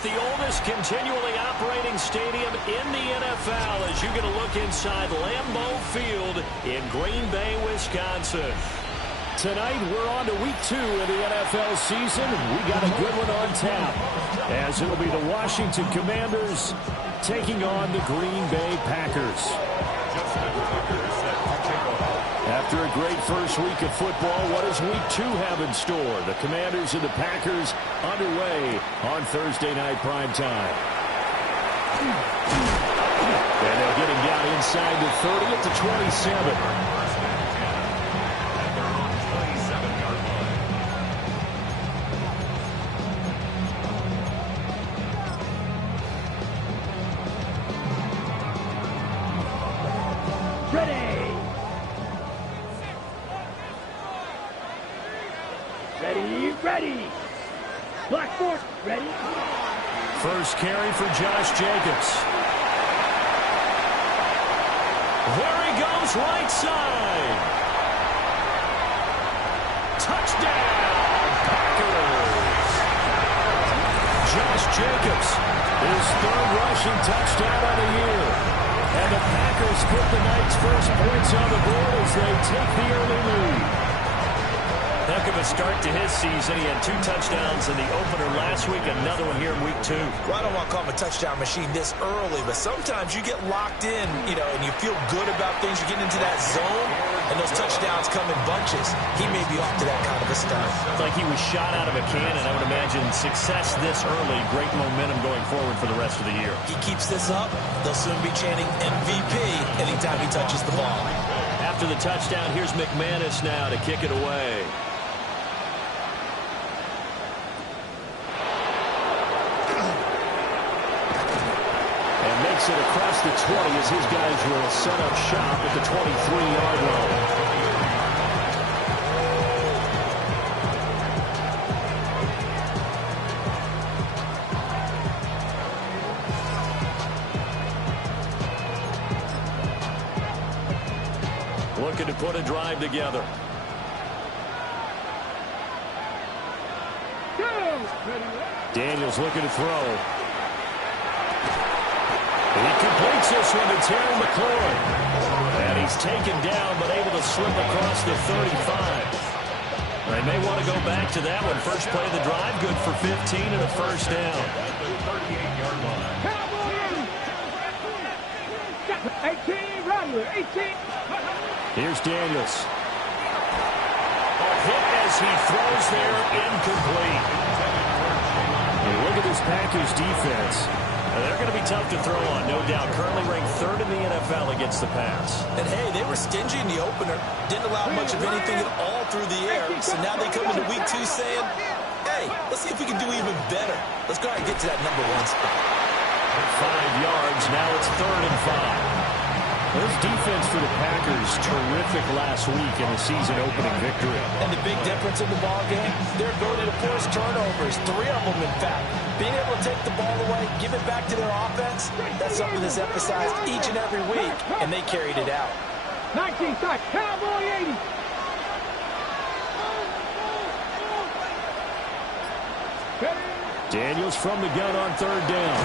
at the oldest continually operating stadium in the NFL as you get a look inside Lambeau Field in Green Bay, Wisconsin. Tonight, we're on to week 2 of the NFL season. We got a good one on tap, as it'll be the Washington Commanders taking on the Green Bay Packers. After a great first week of football, what does week 2 have in store? The Commanders and the Packers underway on Thursday night primetime. And they're getting down inside the 30 at the 27. Ready. Blackboard, ready. First carry for Josh Jacobs. There he goes, right side. Touchdown, Packers. Josh Jacobs, his 3rd rushing touchdown of the year. And the Packers put the night's first points on the board as they take the early lead. Heck of a start to his season. He had 2 touchdowns in the opener last week, another one here in week 2. Well, I don't want to call him a touchdown machine this early, but sometimes you get locked in, and you feel good about things. You get into that zone, and those touchdowns come in bunches. He may be off to that kind of a start. It's like he was shot out of a cannon. I would imagine success this early, great momentum going forward for the rest of the year. He keeps this up, they'll soon be chanting MVP anytime he touches the ball. After the touchdown, here's McManus now to kick it away. Makes it across the 20 as his guys will set up shop at the 23-yard line. Looking to put a drive together. Daniels looking to throw. He completes this one to Terry McLaurin. And he's taken down, but able to slip across the 35. They may want to go back to that one. First play of the drive, good for 15 and a first down. 18. Here's Daniels. A hit as he throws there, incomplete. And look at this Packers defense. They're going to be tough to throw on, no doubt. Currently ranked 3rd in the NFL against the pass. And, hey, they were stingy in the opener. Didn't allow much of anything at all through the air. So now they come into week 2 saying, hey, let's see if we can do even better. Let's go ahead and get to that number 1 spot. 5 yards. Now it's 3rd and 5. This defense for the Packers, terrific last week in the season-opening victory. And the big difference in the ball game, their ability to force turnovers, 3 of them, in fact. Being able to take the ball away, give it back to their offense, that's something that's emphasized each and every week, and they carried it out. 19 side, Cowboy 80. Daniels from the gun on 3rd down.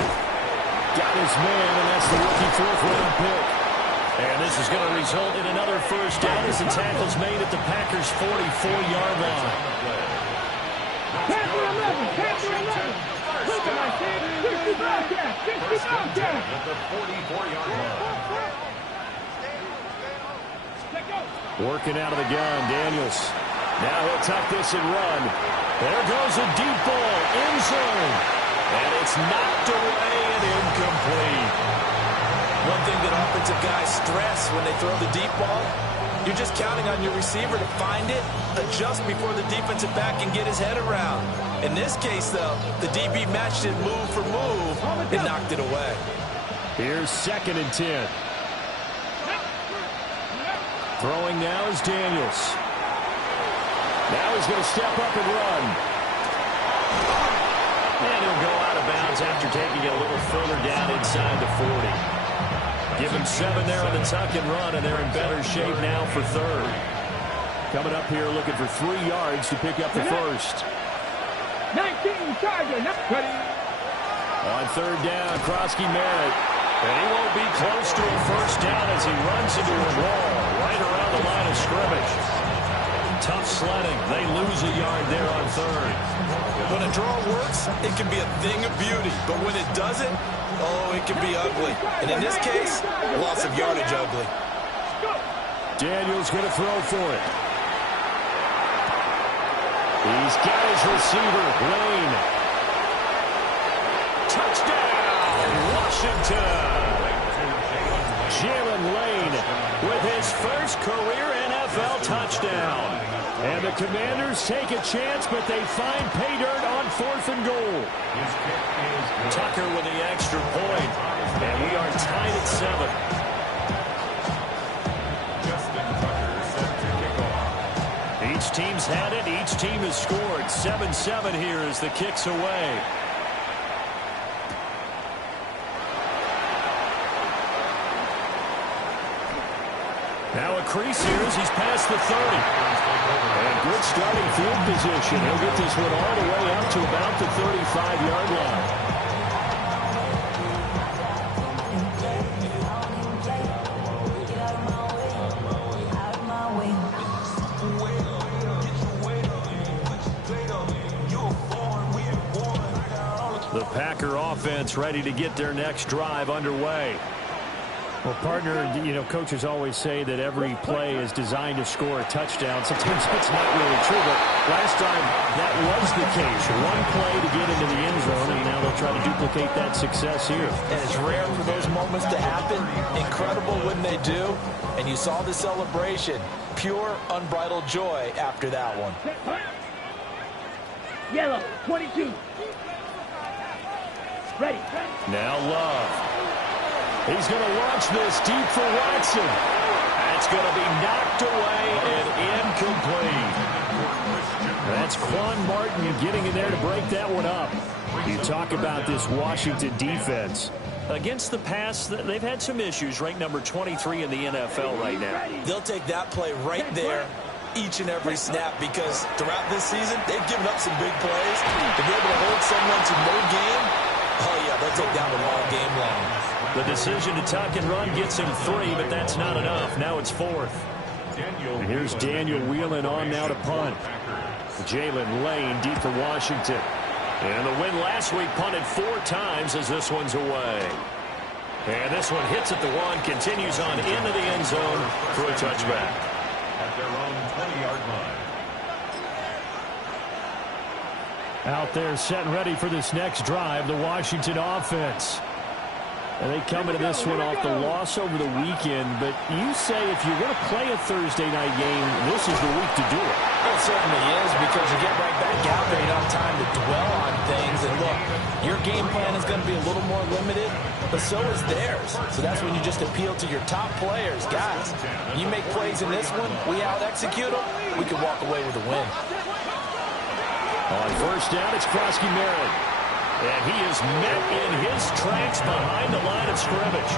Got his man, and that's the rookie 4th-round pick. And this is going to result in another first down as the tackle's made at the Packers' 44-yard line. Packer 11. Look at my kid. 50 Bobcat. At the 44-yard line. Working out of the gun, Daniels. Now he'll tuck this and run. There goes a deep ball, end zone. And it's knocked away and incomplete. One thing that offensive guys stress when they throw the deep ball, you're just counting on your receiver to find it, adjust before the defensive back can get his head around. In this case, though, the DB matched it move for move and knocked it away. Here's 2nd and 10. Throwing now is Daniels. Now he's going to step up and run. And he'll go out of bounds after taking it a little further down inside the 40. Give him 7 there on the tuck and run, and they're in better shape now for 3rd. Coming up here looking for 3 yards to pick up the first. 19 Charger, not ready. On third down, Krosky Merritt. And he won't be close to a first down as he runs into a wall right around the line of scrimmage. Tough sledding. They lose a yard there on third. When a draw works, it can be a thing of beauty. But when it doesn't, oh, it can be ugly. And in this case, loss of yardage ugly. Daniels going to throw for it. He's got his receiver, Lane. Touchdown, Washington. Jalen Lane with his first career NFL touchdown. And the Commanders take a chance, but they find pay dirt on 4th and goal. Tucker with the extra point. And we are tied at 7. Each team's had it. Each team has scored. 7-7 here as the kick's away. Now a crease here as he's past the 30. And good starting field position. He'll get this one all the way up to about the 35-yard line. The Packer offense ready to get their next drive underway. Well, partner, you know, coaches always say that every play is designed to score a touchdown. Sometimes that's not really true, but last time that was the case. One play to get into the end zone, and now they'll try to duplicate that success here. And it's rare for those moments to happen. Incredible when they do. And you saw the celebration. Pure, unbridled joy after that one. Yellow, 22. Ready. Now Love. He's going to launch this deep for Watson. That's going to be knocked away and incomplete. That's Quan Martin getting in there to break that one up. You talk about this Washington defense. Against the pass, they've had some issues. Ranked number 23 in the NFL right now. They'll take that play right there each and every snap because throughout this season, they've given up some big plays. To be able to hold someone to no gain, oh, yeah, they'll take that one all game long. The decision to tuck and run gets him 3, but that's not enough. Now it's 4th. And here's Daniel wheeling on now to punt. Jalen Lane deep for Washington. And the win last week punted 4 times as this one's away. And this one hits at the 1, continues on into the end zone for a touchback. At their own 20-yard line. Out there set and ready for this next drive, the Washington offense. And they come into this one off the loss over the weekend, but you say if you're going to play a Thursday night game, this is the week to do it. It certainly is because you get right back out there. You don't have time to dwell on things. And look, your game plan is going to be a little more limited, but so is theirs. So that's when you just appeal to your top players. Guys, you make plays in this one, we out-execute them, we can walk away with a win. On first down, it's Krosky Merritt. And he is met in his tracks behind the line of scrimmage.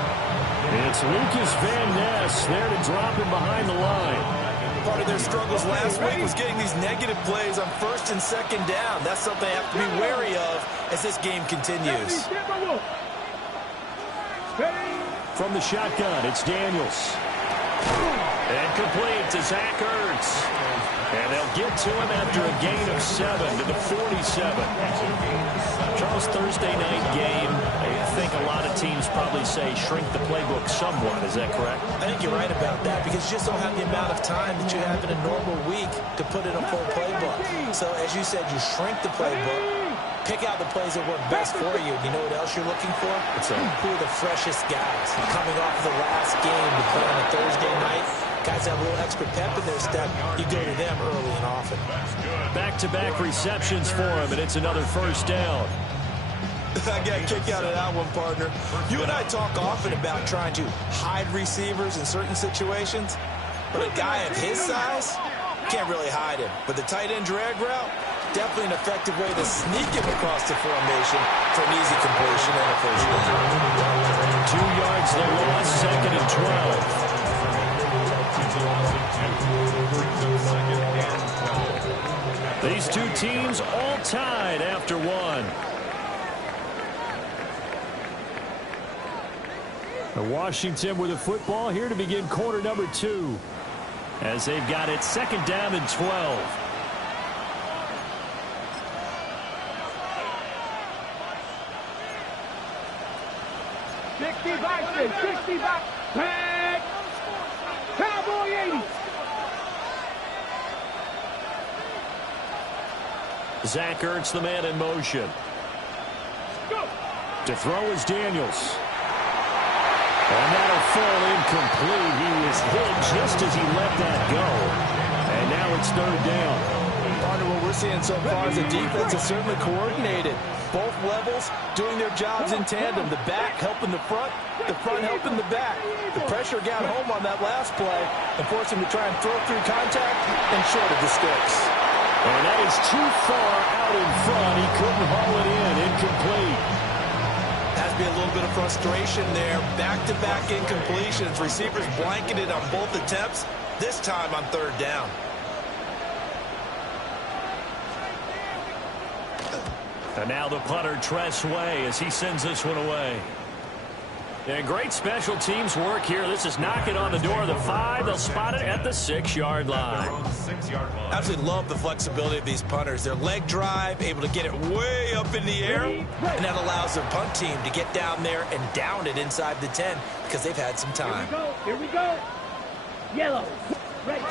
It's Lucas Van Ness there to drop him behind the line. Part of their struggles last week was getting these negative plays on first and second down. That's something they have to be wary of as this game continues. From the shotgun, it's Daniels. And complete to Zach Ertz. And they'll get to him after a gain of 7 to the 47. Charles, Thursday night game, I think a lot of teams probably say shrink the playbook somewhat. Is that correct? I think you're right about that because you just don't have the amount of time that you have in a normal week to put in a full playbook. So, as you said, you shrink the playbook, pick out the plays that work best for you. You know what else you're looking for? Who are the freshest guys coming off the last game to play on a Thursday night? Guys have a little extra pep in their step. You go to them early and often. Back-to-back receptions for him, and it's another first down. I got a kick out of that one, partner. You and I talk often about trying to hide receivers in certain situations, but a guy of his size can't really hide him. But the tight end drag route, definitely an effective way to sneak him across the formation for an easy completion and a first down. 2 yards they lost, 2nd and 12. These two teams all tied after one. Washington with the football here to begin quarter number 2. As they've got it 2nd down and 12. Back. Cowboy 80. Zach Ertz, the man in motion. Go. To throw is Daniels. And that'll fall incomplete. He was hit just as he let that go. And now it's 3rd down. Partner, what we're seeing so far is the defense is certainly coordinated. Both levels doing their jobs in tandem. The back helping the front helping the back. The pressure got home on that last play and forced him to try and throw through contact and short of the sticks. And that is too far out in front. He couldn't haul it in. Incomplete. Has to be a little bit of frustration there. Back-to-back incompletions. Receivers blanketed on both attempts, this time on 3rd down. And now the punter, Tress Way, as he sends this one away. And great special teams work here. This is knocking on the door of the 5. They'll spot it at the 6-yard line. Absolutely love the flexibility of these punters. Their leg drive, able to get it way up in the air, and that allows their punt team to get down there and down it inside the 10 because they've had some time. Here we go. Yellow. Red.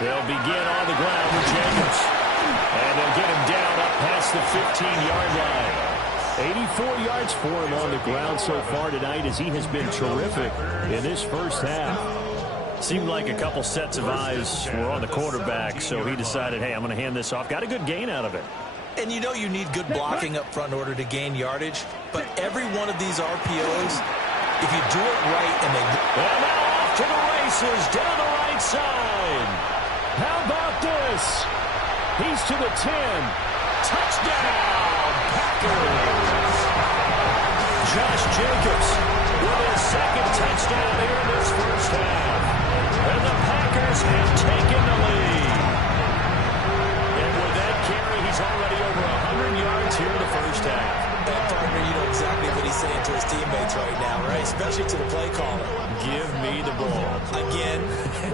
They'll begin on the ground with Jacobs. And they'll get him down up past the 15-yard line. 84 yards for him on the ground so far tonight as he has been terrific in this first half. Seemed like a couple sets of eyes were on the quarterback, so he decided, hey, I'm going to hand this off. Got a good gain out of it. And you know you need good blocking up front in order to gain yardage, but every one of these RPOs, if you do it right and they... And now off to the races down the right side. How about this? He's to the 10. Touchdown, Packers. Josh Jacobs with his 2nd touchdown here in this first half. And the Packers have taken the lead. And with that carry, he's already over 100 yards here in the first half. And partner, you know exactly what he's saying to his teammates right now, right? Especially to the play caller. Give me the ball. Again,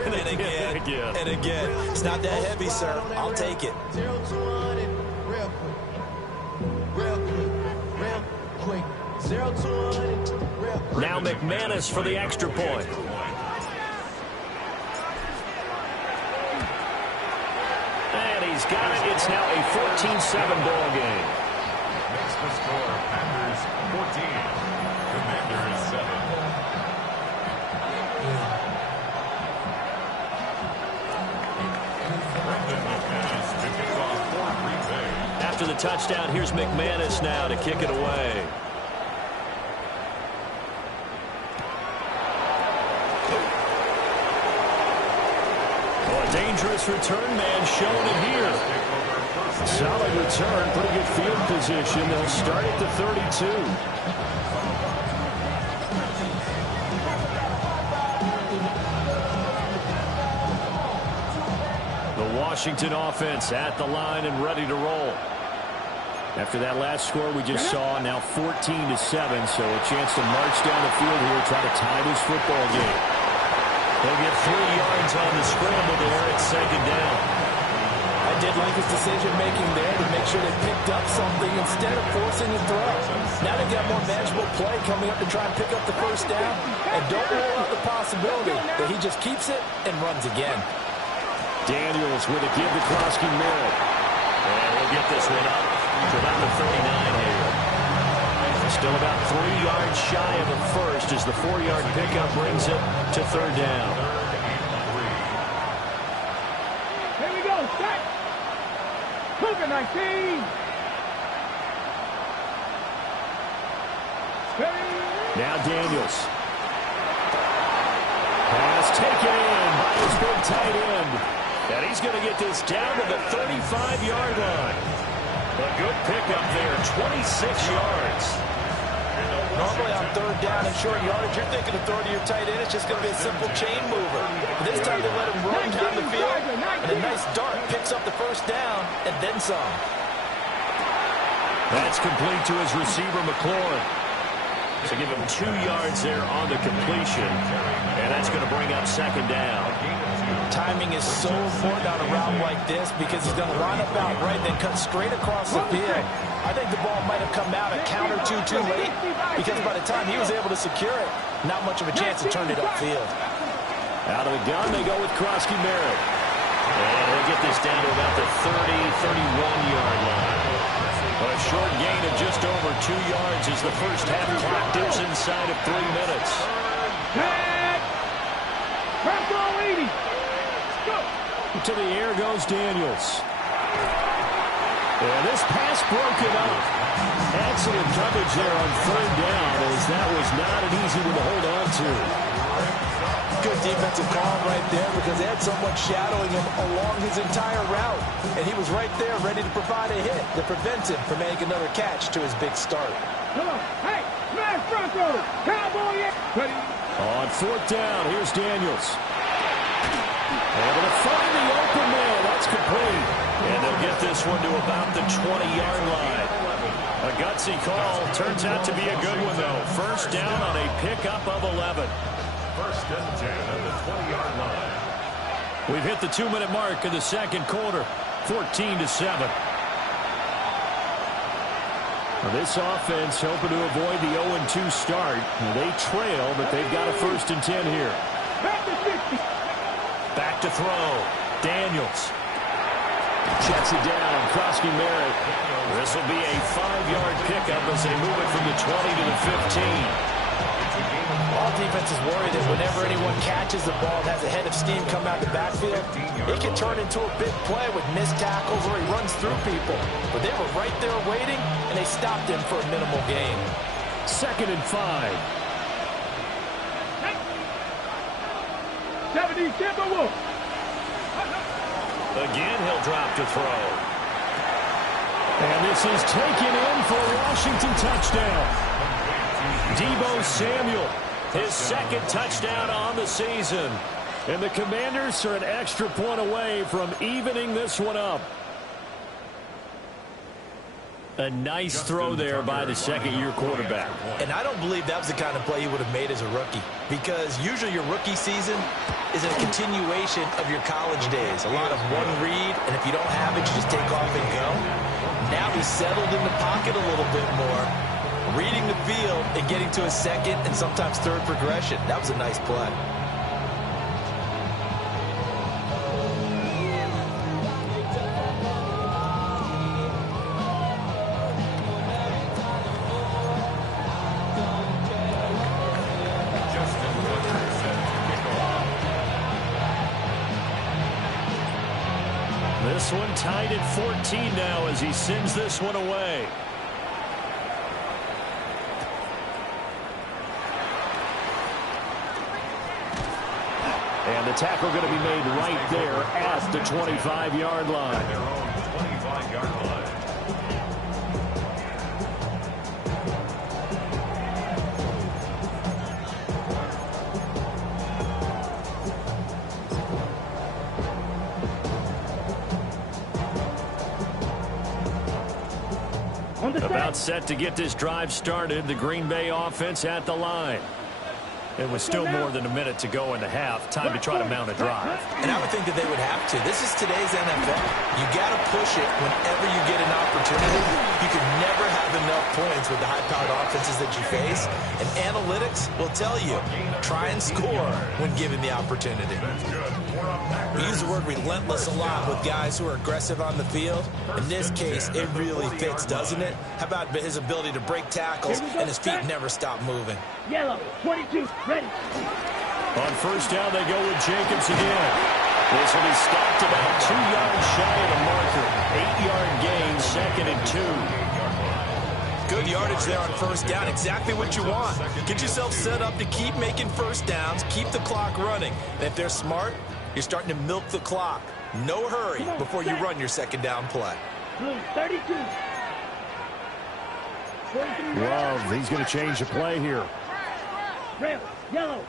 and again, and again. It's not that heavy, sir. I'll take it. Now McManus for the extra point. And he's got it. It's now a 14-7 ball game. Makes the score Packers 14, Commanders 7. After the touchdown, here's McManus now to kick it away. Oh, a dangerous return man showing it here. Solid return, pretty good field position. They'll start at the 32. The Washington offense at the line and ready to roll. After that last score we just saw, now 14-7, so a chance to march down the field here, try to tie this football game. They'll get 3 yards on the scramble there at 2nd down. I did like his decision-making there to make sure they picked up something instead of forcing a throw. Now they've got more manageable play coming up to try and pick up the first down, and don't rule out the possibility that he just keeps it and runs again. Daniels with a give to Kroski Merritt. And we'll get this one up to about the 39 here. Still about 3 yards shy of the first as the 4-yard pickup brings it to 3rd down. Here we go. Set. Cougar 19. Now Daniels. Pass taken in by his big tight end. And he's going to get this down to the 35-yard line. A good pickup there, 26 yards. Normally on 3rd down and short yardage, you're thinking of throwing to your tight end. It's just going to be a simple chain mover. But this time they let him run down the field, and a nice dart picks up the first down and then some. That's complete to his receiver, McLaurin. So give him 2 yards there on the completion, and that's going to bring up second down. Timing is so important on a route like this because he's going to line up out right, then cut straight across the field. I think the ball might have come out a count or two too late because by the time he was able to secure it, not much of a chance to turn it upfield. Out of the gun, they go with Krosky Merritt. And they get this down to about the 30, 31-yard line. A short gain of just over 2 yards as the first half clock dips inside of 3 minutes. To the air goes Daniels. And this pass broken up. Excellent coverage there on third down, as that was not an easy one to hold on to. Good defensive call right there because they had someone shadowing him along his entire route. And he was right there ready to provide a hit to prevent him from making another catch to his big start. Hey, smash Bronco! Cowboy! On fourth down, here's Daniels. Able to find the open man. That's complete. And they'll get this one to about the 20-yard line. A gutsy call. Turns out to be a good one, though. First down on a pickup of 11. First and 10 at the 20-yard line. We've hit the 2-minute mark in the second quarter. 14-7. This offense hoping to avoid the 0-2 start. They trail, but they've got a first and 10 here. Back to throw. Daniels. Checks it down. Krosky Merritt. This will be a 5-yard pickup as they move it from the 20 to the 15. All defenses worry that whenever anyone catches the ball and has a head of steam come out the backfield, it can turn into a big play with missed tackles or he runs through people. But they were right there waiting, and they stopped him for a minimal gain. Second and 5. 70 Timberwolves. Again, he'll drop to throw. And this is taken in for a Washington touchdown. Deebo Samuel, his second touchdown on the season. And the Commanders are an extra point away from evening this one up. A nice throw there by the second-year quarterback. And I don't believe that was the kind of play he would have made as a rookie. Because usually your rookie season is a continuation of your college days. A lot of one read, and if you don't have it, you just take off and go. Now he's settled in the pocket a little bit more, reading the field and getting to a second and sometimes third progression. That was a nice play. This one tied at 14 now as he sends this one away. And the tackle going to be made right there at the 25-yard line. Their own 25-yard line. About set to get this drive started. The Green Bay offense at the line. It was still more than a minute to go in the half. Time to try to mount a drive. And I would think that they would have to. This is today's NFL. You got to push it whenever you get an opportunity. You can never have enough points with the high-powered offenses that you face. And analytics will tell you, try and score when given the opportunity. We use the word relentless a lot with guys who are aggressive on the field. In this case, it really fits, doesn't it? How about his ability to break tackles and his feet never stop moving? Yellow, 22, ready. On first down, they go with Jacobs again. This will be stopped about 2 yards shy of the marker. 8-yard gain, second and 2. Good yardage there on first down. Exactly what you want. Get yourself set up to keep making first downs, keep the clock running. And if they're smart, you're starting to milk the clock. No hurry before you run your second down play. Blue, 32. Love, he's going to change the play here. Red, yellow.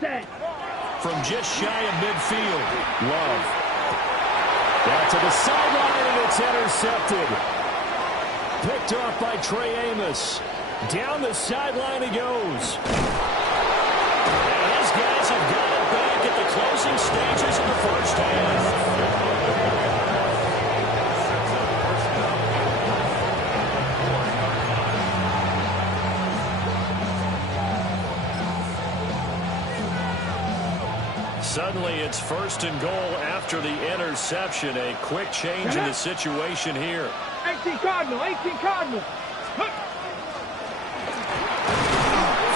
Set. From just shy of midfield, Love. Down to the sideline, and it's intercepted. Picked off by Trey Amos. Down the sideline he goes. And his guys have got it back at the closing stages of the first half. Suddenly it's 1st and goal after the interception. A quick change in the situation here. 18 Cardinal, 18 Cardinal.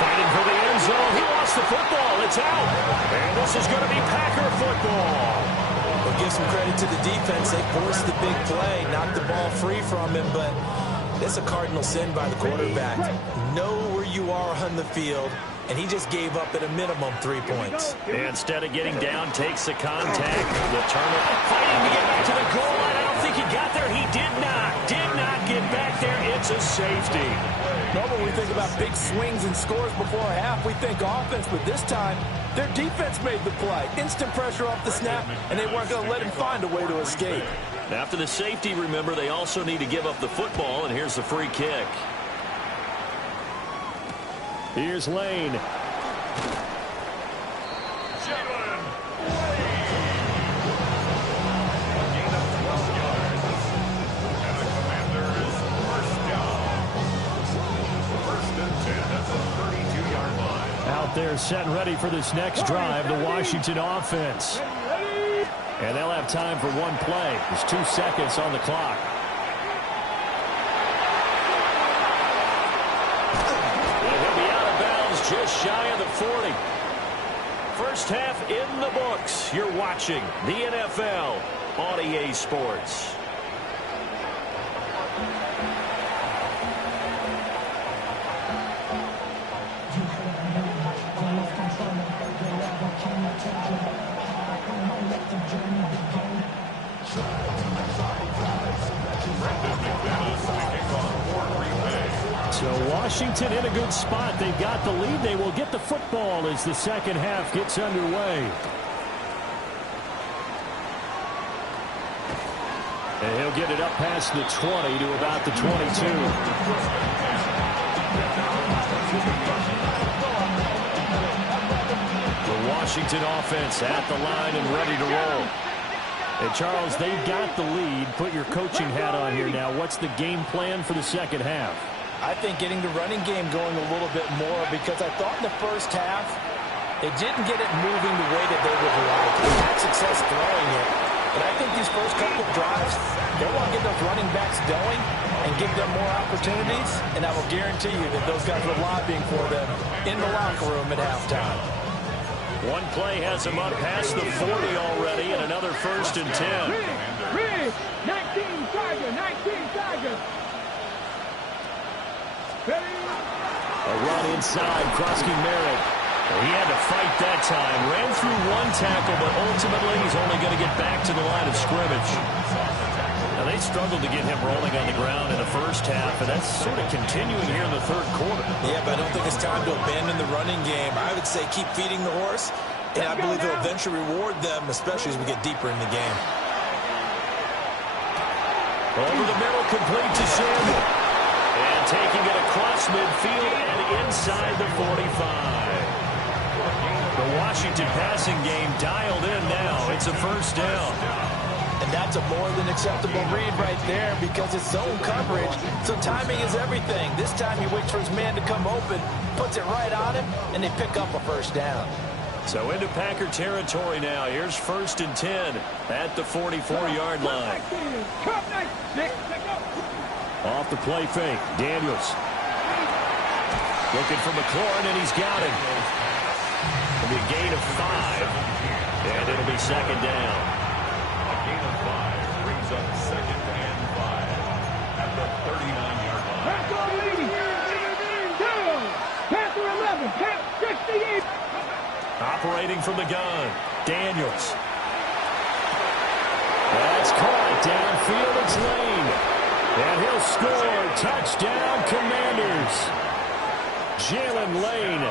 Fighting for the end zone. He lost the football. It's out. And this is going to be Packer football. We'll give some credit to the defense. They forced the big play, knocked the ball free from him, but it's a cardinal sin by the quarterback. Know where you are on the field, and he just gave up at a minimum 3 points. Instead of getting down, takes the contact. The turnover. Fighting to get back to the goal line. I don't think he got there. He did not. Did not get back there. It's a safety. Normally we think about big swings and scores before a half. We think offense, but this time their defense made the play. Instant pressure off the snap, and they weren't going to let him find a way to escape. After the safety, remember, they also need to give up the football, and here's the free kick. Here's Lane. Out there set and ready for this next drive, the Washington offense. And they'll have time for one play. There's 2 seconds on the clock. Just shy of the 40. First half in the books. You're watching the NFL on EA Sports. So Washington in a good spot. They've got the lead. They will get the football as the second half gets underway. And he'll get it up past the 20 to about the 22. The Washington offense at the line and ready to roll. And Charles, they've got the lead. Put your coaching hat on here now. What's the game plan for the second half? I think getting the running game going a little bit more, because I thought in the first half they didn't get it moving the way that they would like. They had success throwing it, but I think these first couple of drives, they want to get those running backs going and give them more opportunities, and I will guarantee you that those guys were lobbying for them in the locker room at halftime. One play has them up past the 40 already, and another 1st and 10. 19 Tiger, 19 Tiger. A run inside, Krosky Merritt. He had to fight that time. Ran through one tackle, but ultimately he's only going to get back to the line of scrimmage. Now, they struggled to get him rolling on the ground in the first half, and that's sort of continuing here in the third quarter. Yeah, but I don't think it's time to abandon the running game. I would say keep feeding the horse, and I believe they'll eventually reward them, especially as we get deeper in the game. Over the middle, complete to Samuel. And taking it across midfield and inside the 45. The Washington passing game dialed in now. It's a 1st down. And that's a more than acceptable read right there, because it's zone coverage, so timing is everything. This time he waits for his man to come open, puts it right on him, and they pick up a 1st down. So into Packer territory now. Here's 1st and 10 at the 44-yard line. Off the play fake, Daniels. Looking for McLaurin, and he's got him. It'll be a gain of 5, and it'll be 2nd down. A gain of 5 brings up 2nd and 5 at the 39-yard line. Panther 11, Panther 68. Operating from the gun, Daniels. That's caught downfield. It's Lane. And he'll score. Touchdown, Commanders. Jalen Lane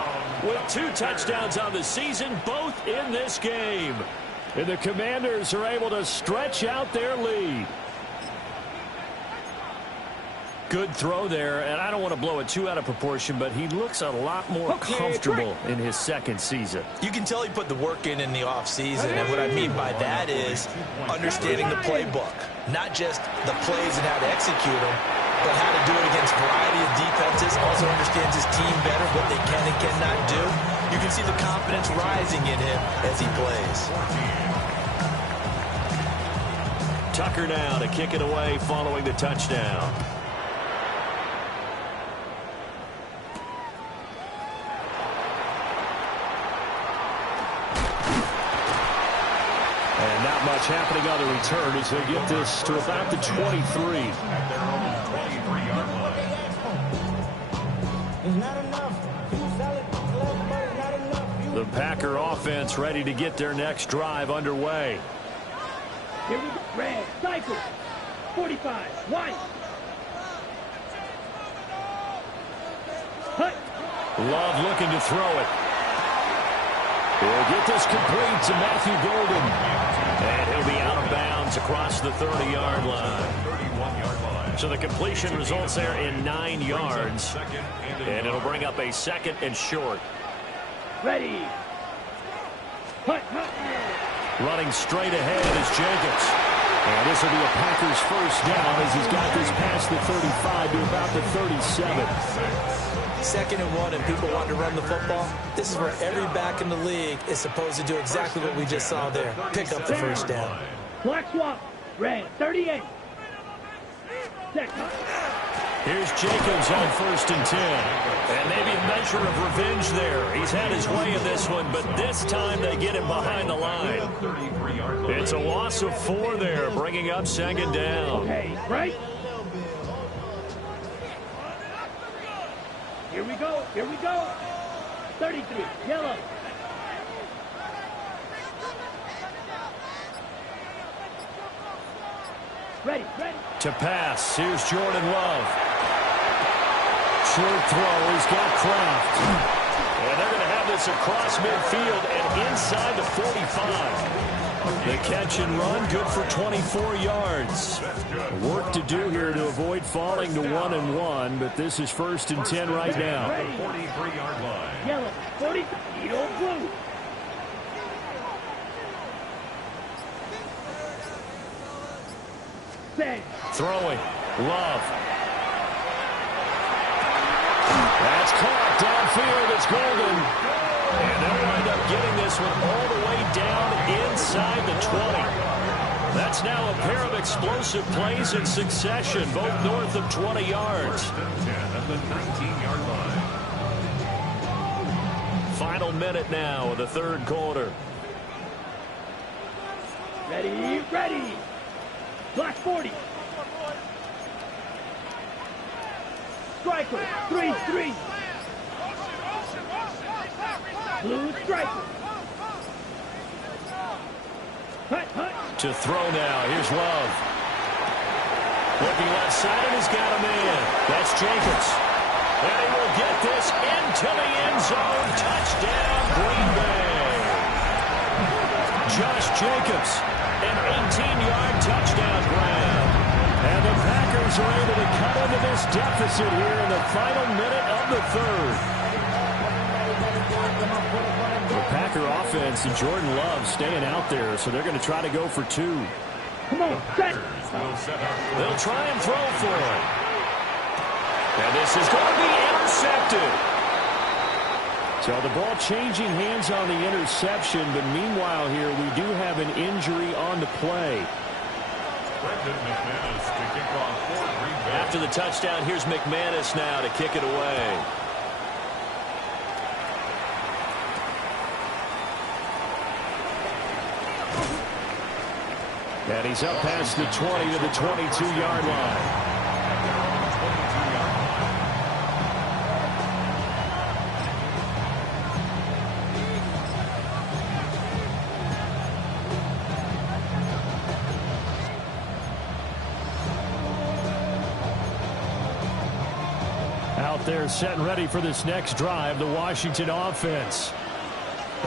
with 2 touchdowns on the season, both in this game. And the Commanders are able to stretch out their lead. Good throw there, and I don't want to blow it too out of proportion, but he looks a lot more comfortable in his second season. You can tell he put the work in the offseason, and what I mean by that is understanding the playbook. Not just the plays and how to execute them, but how to do it against a variety of defenses. Also understands his team better, what they can and cannot do. You can see the confidence rising in him as he plays. Tucker now to kick it away following the touchdown. And not much happening on the return as they get this to about the 23. At their own 23-yard line. It's not enough. Not enough. The Packer offense ready to get their next drive underway. Here we go. Red, cycle. 45, white. Hut. Love looking to throw it. He'll get this complete to Matthew Golden. And he'll be out of bounds across the 30-yard line. 31-yard line. So the completion results there in 9 yards. And it'll bring up a second and short. Ready. Hut, hut. Running straight ahead is Jacobs. And this will be a Packers first down as he's got this past the 35 to about the 37. 2nd and 1 and people want to run the football. This is where every back in the league is supposed to do exactly what we just saw there. Pick up the first down. Black swap. Red, 38. Second. Here's Jacobs on 1st and 10. And maybe a measure of revenge there. He's had his way in this one, but this time they get him behind the line. It's a loss of 4 there, bringing up 2nd down. Okay, right. Here we go. Here we go. 33, yellow. Ready, ready. To pass, here's Jordan Love. Short throw, he's got Kraft. And they're going to have this across midfield and inside the 45. The catch and run, good for 24 yards. Work to do here to avoid falling to 1-1, but this is 1st and 10 right now. 43-yard line. Yellow, 40, yellow, blue. Set. Throwing, Love. That's caught downfield, it's Golden. And they'll wind up getting this one all the way down inside the 20. That's now a pair of explosive plays in succession, both north of 20 yards. 1st and 10 at the 19-yard line. Final minute now of the 3rd quarter. Ready, ready. Black 40. Striker, 3-3. Blue striker. Hut, hut. To throw now, here's Love. Looking left side, and he's got a man. That's Jacobs. And he will get this into the end zone. Touchdown, Green Bay. Josh Jacobs, an 18-yard touchdown grab. And the Packers are able to cut into this deficit here in the final minute of the 3rd. The Packer offense and Jordan Love staying out there, so they're going to try to go for 2. Come on, set. They'll try and throw for it. And this is going to be intercepted. So the ball changing hands on the interception, but meanwhile here we do have an injury on the play. After the touchdown, here's McManus now to kick it away. And he's up past the 20 to the 22-yard line. Out there set and ready for this next drive, the Washington offense.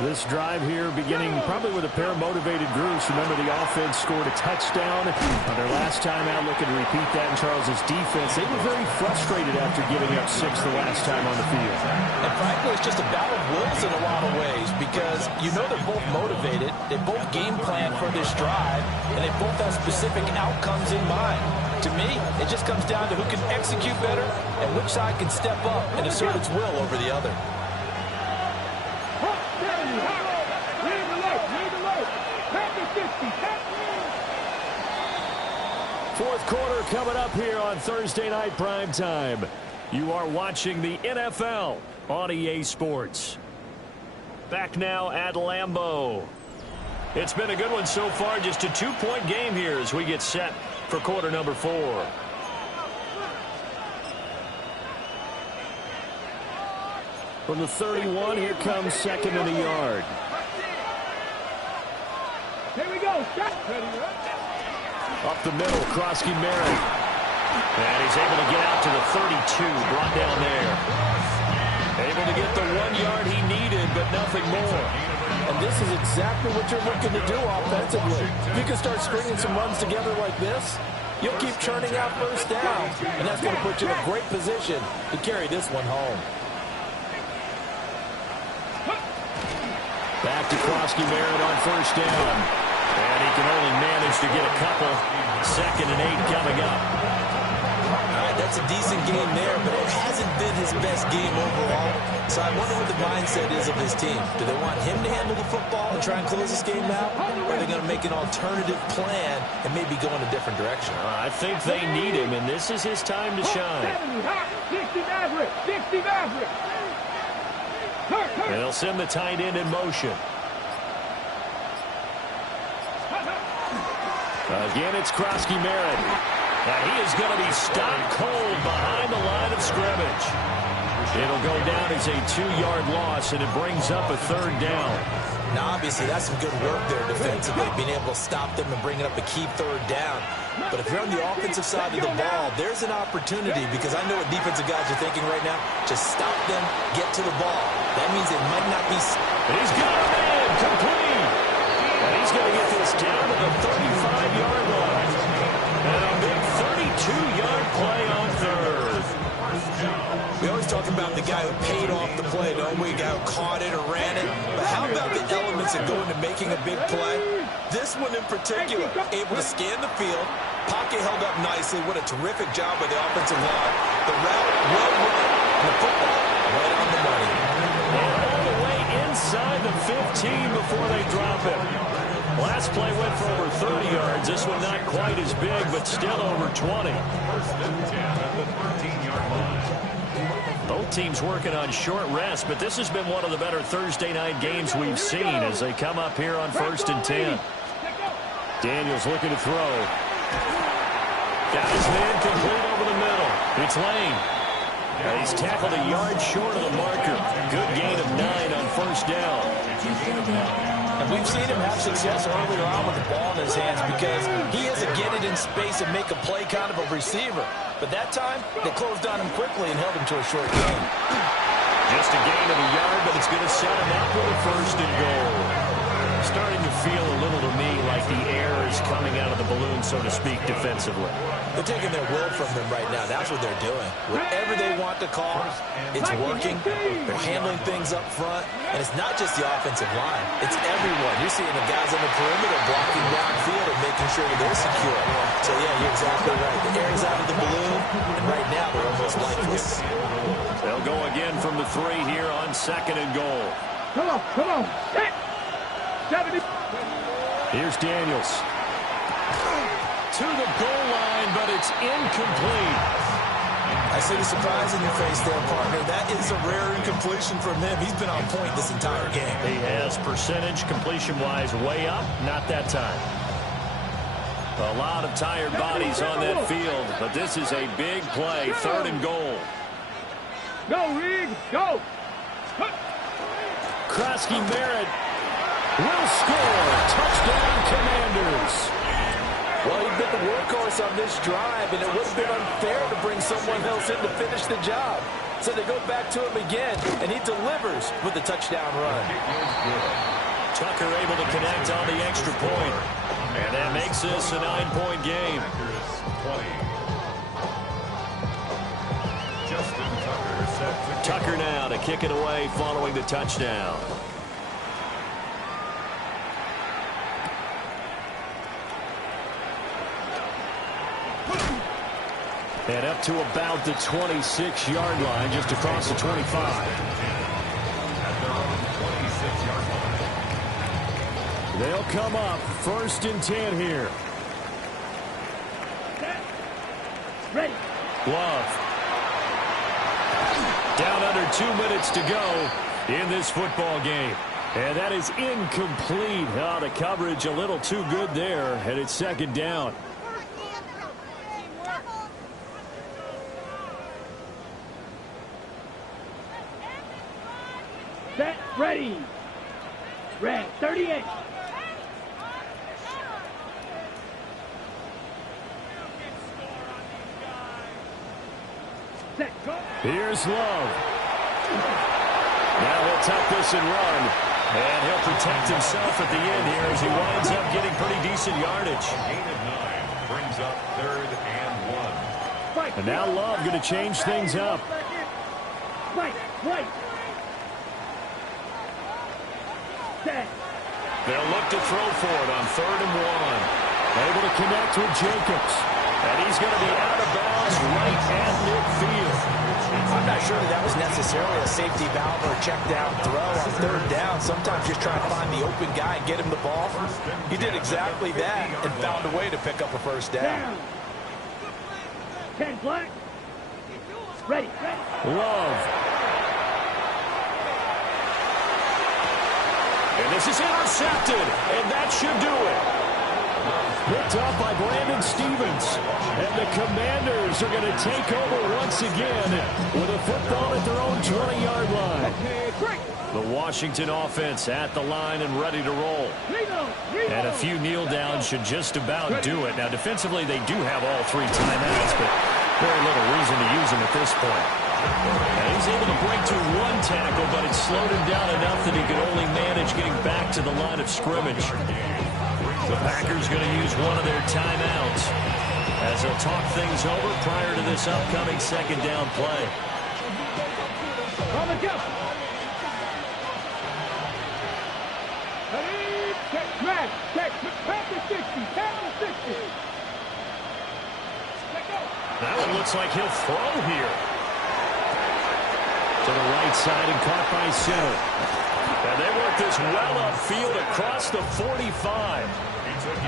This drive here beginning probably with a pair of motivated groups. Remember, the offense scored a touchdown on their last time out, looking to repeat that in Charles's defense. They were very frustrated after giving up 6 the last time on the field. And frankly, it's just a battle of wills in a lot of ways because you know they're both motivated. They both game plan for this drive, and they both have specific outcomes in mind. To me, it just comes down to who can execute better and which side can step up and assert its will over the other. Fourth quarter coming up here on Thursday Night Primetime. You are watching the NFL on EA Sports. Back now at Lambeau. It's been a good one so far. Just a 2-point game here as we get set for quarter number 4. From the 31, here comes second and a yard. Here we go. Up the middle, Krosky Merritt. And he's able to get out to the 32, brought down there. Able to get the 1 yard he needed, but nothing more. And this is exactly what you're looking to do offensively. If you can start stringing some runs together like this, you'll keep churning out first down, and that's going to put you in a great position to carry this one home. Back to Krosky Merritt on first down. And he can only manage to get a couple. 2nd and 8 coming up. All right, that's a decent game there, but it hasn't been his best game overall. So I wonder what the mindset is of his team. Do they want him to handle the football and try and close this game out? Or are they going to make an alternative plan and maybe go in a different direction? I think they need him, and this is his time to shine. 60 Maverick. They'll send the tight end in motion. Again, it's Krosky Merritt. And he is going to be stopped cold behind the line of scrimmage. It'll go down as a 2-yard loss, and it brings up a 3rd down. Now, obviously, that's some good work there defensively, being able to stop them and bring it up a key 3rd down. But if you're on the offensive side of the ball, there's an opportunity because I know what defensive guys are thinking right now. Just stop them, get to the ball. That means it might not be... He's got him in, complete. And he's going to get this down to the 35-yard line. And a big 32-yard play on 3rd. We always talk about the guy who paid off the play, don't we? The guy who caught it or ran it. But how about the elements that go into making a big play? This one in particular, able to scan the field. Pocket held up nicely. What a terrific job by the offensive line. The route, well run, and the football right on the money. And all the way inside the 15 before they drop him. Last play went for over 30 yards. This one not quite as big, but still over 20. Both teams working on short rest, but this has been one of the better Thursday night games we've seen as they come up here on 1st and 10. Daniels looking to throw. Got his man complete over the middle. It's Lane. And he's tackled a yard short of the marker. Good gain of 9 on 1st down. And we've seen him have success earlier on with the ball in his hands because he has to get it in space and make a play kind of a receiver. But that time, they closed on him quickly and held him to a short gain. Just a gain of a yard, but it's going to set him up with a 1st and goal. Starting to feel a little to me like the air is coming out of the balloon, so to speak, defensively. They're taking their will from them right now. That's what they're doing. Whatever they want to call, it's working. They're handling things up front. And it's not just the offensive line. It's everyone. You're seeing the guys on the perimeter blocking downfield and making sure that they're secure. So, yeah, you're exactly right. The air is out of the balloon, and right now they're almost lifeless. They'll go again from the 3 here on 2nd and goal. Come on. 70. Here's Daniels. To the goal line, but it's incomplete. I see the surprise in your face there, partner. That is a rare incompletion from him. He's been on point this entire game. He has percentage completion-wise way up. Not that time. A lot of tired bodies on that field, but this is a big play. 3rd and goal. Go, Reed. Go. Krosky Merritt will score. Touchdown, Commanders. Well, he's been the workhorse on this drive, and it would have been unfair to bring someone else in to finish the job. So they go back to him again, and he delivers with the touchdown run. Tucker able to connect on the extra point. And that makes this a 9-point game. Tucker now to kick it away following the touchdown. And up to about the 26-yard line, just across the 25. They'll come up 1st and 10 here. Ready. Love. Down under 2 minutes to go in this football game. And that is incomplete. Oh, the coverage a little too good there, and it's 2nd down. Set. Ready. Red. 38. Set. Go. Here's Love. Now he'll tuck this and run. And he'll protect himself at the end here as he winds up getting pretty decent yardage. Gain of 9 brings up 3rd and 1. And now Love going to change things up. Right. Right. Set. They'll look to throw for it on 3rd and 1. Able to connect with Jacobs. And he's going to be out of bounds right at midfield. I'm not sure that was necessarily a safety valve or a check down throw on 3rd down. Sometimes just try to find the open guy and get him the ball. He did exactly that and found a way to pick up a 1st down. 10 black. Ready. Ready. Love. And this is intercepted, and that should do it. Picked up by Brandon Stevens. And the Commanders are going to take over once again with a football at their own 20-yard line. The Washington offense at the line and ready to roll. And a few kneel downs should just about do it. Now, defensively, they do have all 3 timeouts, but very little reason to use them at this point. And he's able to break through 1 tackle, but it slowed him down enough that he could only manage getting back to the line of scrimmage. The Packers going to use one of their timeouts as they'll talk things over prior to this upcoming 2nd down play. On the jump. Ready. Check. Match. Check. Pass the 60. Pass the 60. Let go. That one looks like he'll throw here. To the right side and caught by center. And they work this well upfield across the 45.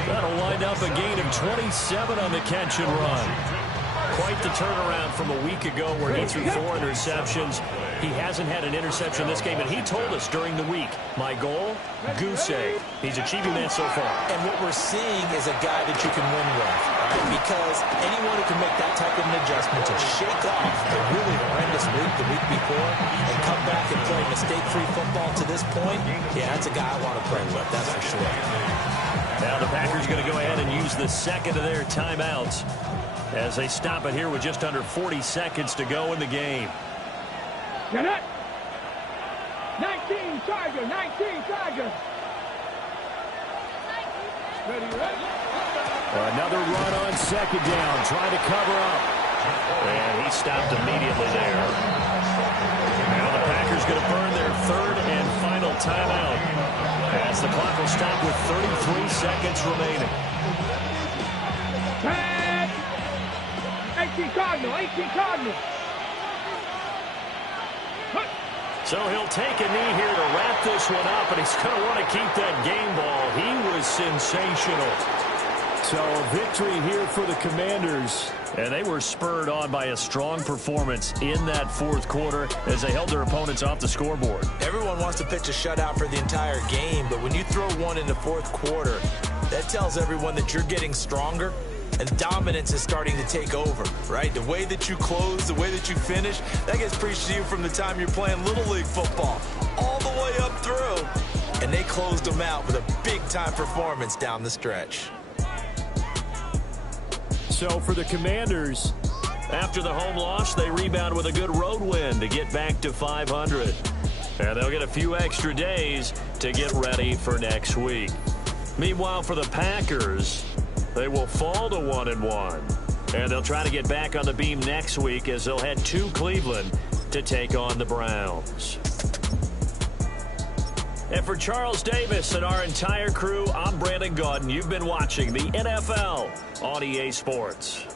That'll wind up a gain of 27 on the catch and run. Quite the turnaround from a week ago where he threw 4 interceptions. He hasn't had an interception this game, and he told us during the week, my goal, goose egg. He's achieving that so far. And what we're seeing is a guy that you can win with, right? Because anyone who can make that type of an adjustment to shake off a really horrendous week the week before and come back and play mistake-free football to this point, yeah, that's a guy I want to play with, that's for sure. Now the Packers going to go ahead and use the 2nd of their timeouts as they stop it here with just under 40 seconds to go in the game. Get it. 19 Charger. 19 Charger. Ready, ready. Another run on 2nd down. Trying to cover up. And he stopped immediately there. Now the Packers going to burn their 3rd and final timeout as the clock will stop with 33 seconds remaining. 18 Cardinal. 18 Cardinal. So he'll take a knee here to wrap this one up, and he's going to want to keep that game ball. He was sensational. So a victory here for the Commanders. And they were spurred on by a strong performance in that 4th quarter as they held their opponents off the scoreboard. Everyone wants to pitch a shutout for the entire game, but when you throw one in the 4th quarter, that tells everyone that you're getting stronger and dominance is starting to take over, right? The way that you close, the way that you finish, that gets preached to you from the time you're playing Little League football all the way up through. And they closed them out with a big-time performance down the stretch. So for the Commanders, After the home loss, they rebound with a good road win to get back to 500. And they'll get a few extra days to get ready for next week. Meanwhile, for the Packers, they will fall to 1-1. And they'll try to get back on the beam next week as they'll head to Cleveland to take on the Browns. And for Charles Davis and our entire crew, I'm Brandon Gaudin. You've been watching the NFL on EA Sports.